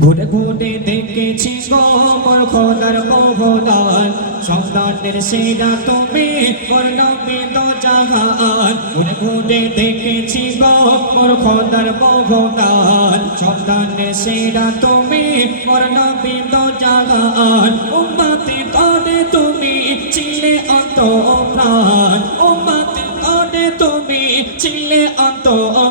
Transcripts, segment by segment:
ঘুরে ঘুরে দেখেছি গো মোর খোদার বহুদান সন্তানের সেরা তুমি মোর নবী দো জাহান ঘুরে ঘুরে দেখেছি গো মোর খোদার বহুদান সন্তানের সেরা তুমি মোর নবী দো জাহান উম্মতি করে তুমি ছিলে অন্ত প্রাণ উম্মতি করে তুমি ছিলে অন্ত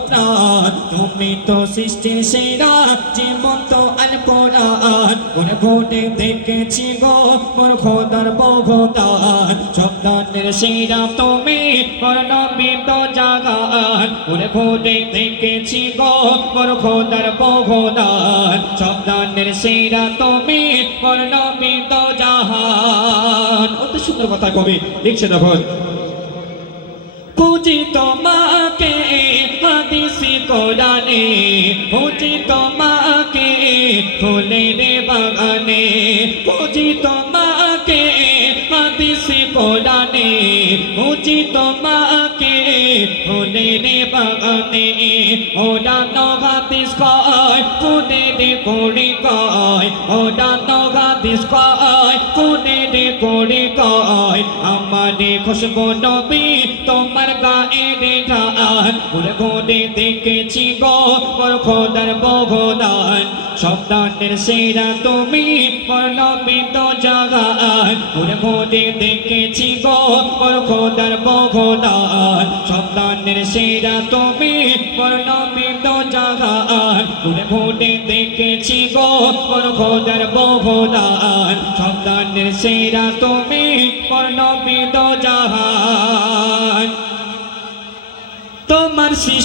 প্রাণ তুমি তো সৃষ্টি সেরা জীবন্ত আল কোরআন ঘুরে ঘুরে দেখেছি গো মোর খোদার বহুদান সন্তানের সেরা তুমি মোর নবী তো জাগান ঘুরে ঘুরে দেখেছি গো মোর খোদার বহুদান সন্তানের সেরা তুমি মোর নবী তো জাহান। অত সুন্দর কথা কবি লিখছে দেখুন পুজি তোমাকে হাদিসি কোরআনে পুজি তোমাকে ফুলের বাগানে পুজি তোমাকে হাদিসি কোরআনে পুজি তোমাকে ফুলের বাগানে ওড়ানো হাদিস কয় ফুলের কুড়ি কয় ওড়ানো হাদিস কয় ফুলের কুড়ি কয় আমারে খুশবু নবী তোমার গায়ের ঘ্রাণ ঘুরে ঘুরে দেখেছি গো মোর খোদার বহুদান সন্তানের সেরা তুমি মোর নবী তো জাহান ঘুরে ঘুরে দেখেছি গো মোর খোদার বহুদান সন্তানের সেরা তুমি মোর নবী তো জাহান ঘুরে ঘুরে দেখেছি গো মোর খোদার বহুদান সন্তানের সেরা তুমি মোর নবী তো জাহান তোমার সৃষ্টি